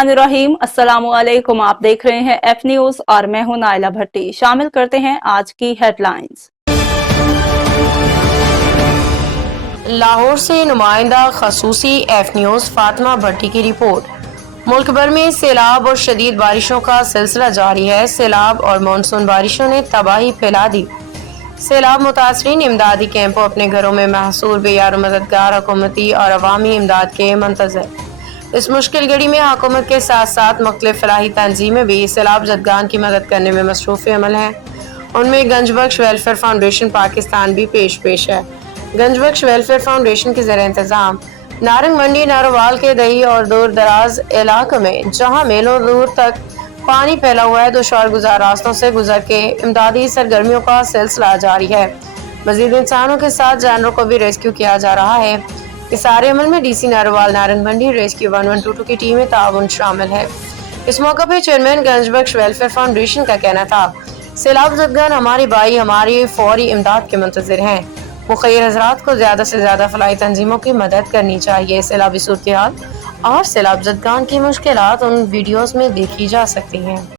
बिस्मिल्लाहिर्रहमानिर्रहीम। अस्सलामुअलैकुम। आप देख रहे हैं एफ न्यूज और मैं हूं नाइला भट्टी। शामिल करते हैं आज की हेडलाइंस। लाहौर से नुमाइंदा खसूसी एफ न्यूज फातिमा भट्टी की रिपोर्ट। मुल्क भर में सैलाब और शदीद बारिशों का सिलसिला जारी है। सैलाब और मानसून बारिशों ने तबाही फैला दी। सैलाब मुतासरीन इमदादी कैंपों अपने घरों में महसूर बेयार मददगार हुकूमती और अवामी इमदाद के मंतज़र। इस मुश्किल घड़ी में हुकूमत के साथ साथ मुख्तलिफ फलाही तंजीमें भी सैलाब ज़दगान की मदद करने में मसरूफ़ अमल हैं। उनमें गंजबख्श वेलफेयर फाउंडेशन पाकिस्तान भी पेश है। गंजबख्श वेलफेयर फाउंडेशन के ज़रिए इंतज़ाम नारंग मंडी नारोवाल के दही और दूर दराज इलाके में जहाँ मीलों दूर तक पानी फैला हुआ है, दुश्वार गुजार रास्तों से गुजर के इमदादी सरगर्मियों का सिलसिला जारी है। मजीद इंसानों के साथ जानवरों को भी रेस्क्यू किया जा रहा है। इस सारे अमल में डीसी नारोवाल नारंग मंडी रेस्क्यू 1122 की टीमें ताउन शामिल है। इस मौके पर चेयरमैन गंजबख्श वेलफेयर फाउंडेशन का कहना था, सैलाब ज़दगान हमारे भाई हमारी फौरी इमदाद के मुंतज़िर हैं। मुखिर हजरात को ज़्यादा से ज़्यादा फलाही तंजीमों की मदद करनी चाहिए। सैलाबी सूरत हाल और सैलाब ज़दगान की मुश्किलात उन वीडियोज़ में देखी जा सकती हैं।